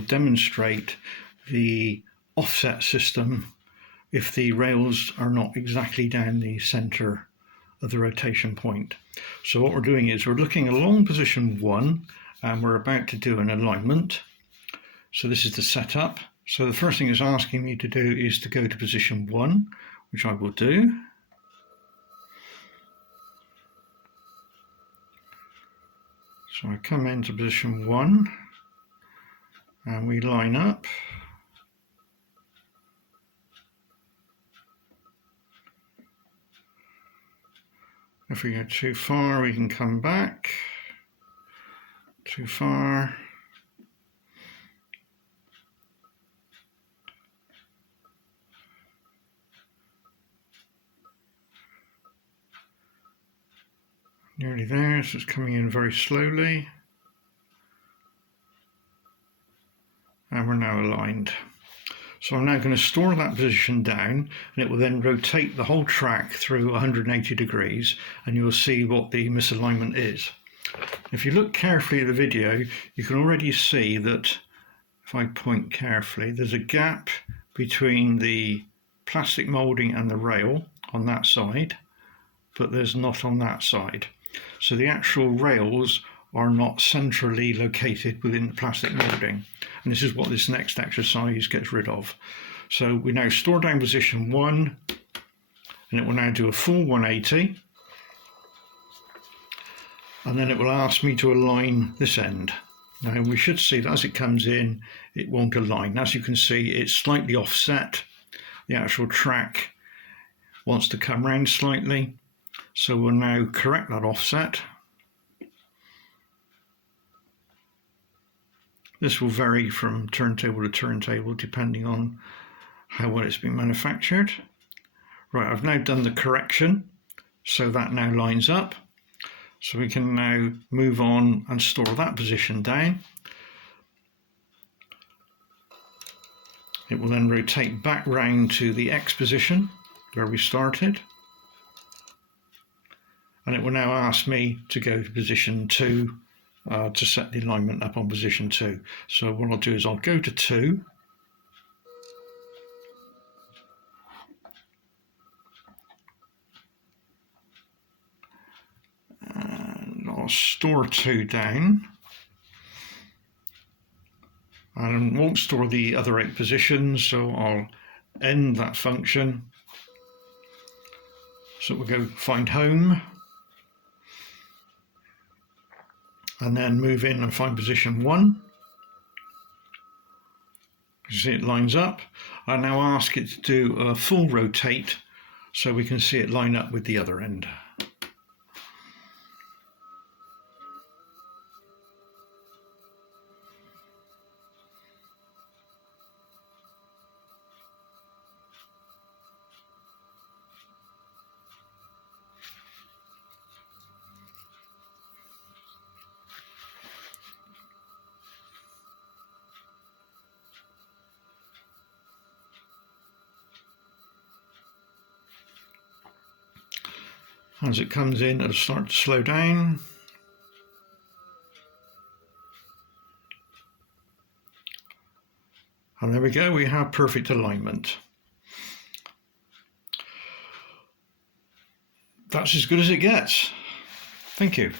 will demonstrate the offset system if the rails are not exactly down the center of the rotation point. So what we're doing is we're looking along position 1 and we're about to do an alignment. So this is the setup. So the first thing it's asking me to do is to go to position 1, which I will do. So I come into position 1 and we line up. If we go too far, we can come back. Too far. Nearly there, so it's coming in very slowly. And we're now aligned. So I'm now going to store that position down, and it will then rotate the whole track through 180 degrees, and you'll see what the misalignment is. If you look carefully at the video, you can already see that, if I point carefully, there's a gap between the plastic moulding and the rail on that side, but there's not on that side. So the actual rails are not centrally located within the plastic moulding. And this is what this next exercise gets rid of. So we now store down position 1, and it will now do a full 180. And then it will ask me to align this end. Now we should see that as it comes in, it won't align. As you can see, it's slightly offset. The actual track wants to come round slightly. So we'll now correct that offset. This will vary from turntable to turntable depending on how well it's been manufactured. Right, I've now done the correction, so that now lines up. So we can now move on and store that position down. It will then rotate back round to the X position where we started. And it will now ask me to go to position 2 to set the alignment up on position 2. So what I'll do is I'll go to 2. And I'll store 2 down. And I won't store the other 8 positions, so I'll end that function. So we'll go find home. And then move in and find position 1. You see it lines up. I now ask it to do a full rotate so we can see it line up with the other end. As it comes in, it'll start to slow down. And there we go, we have perfect alignment. That's as good as it gets. Thank you.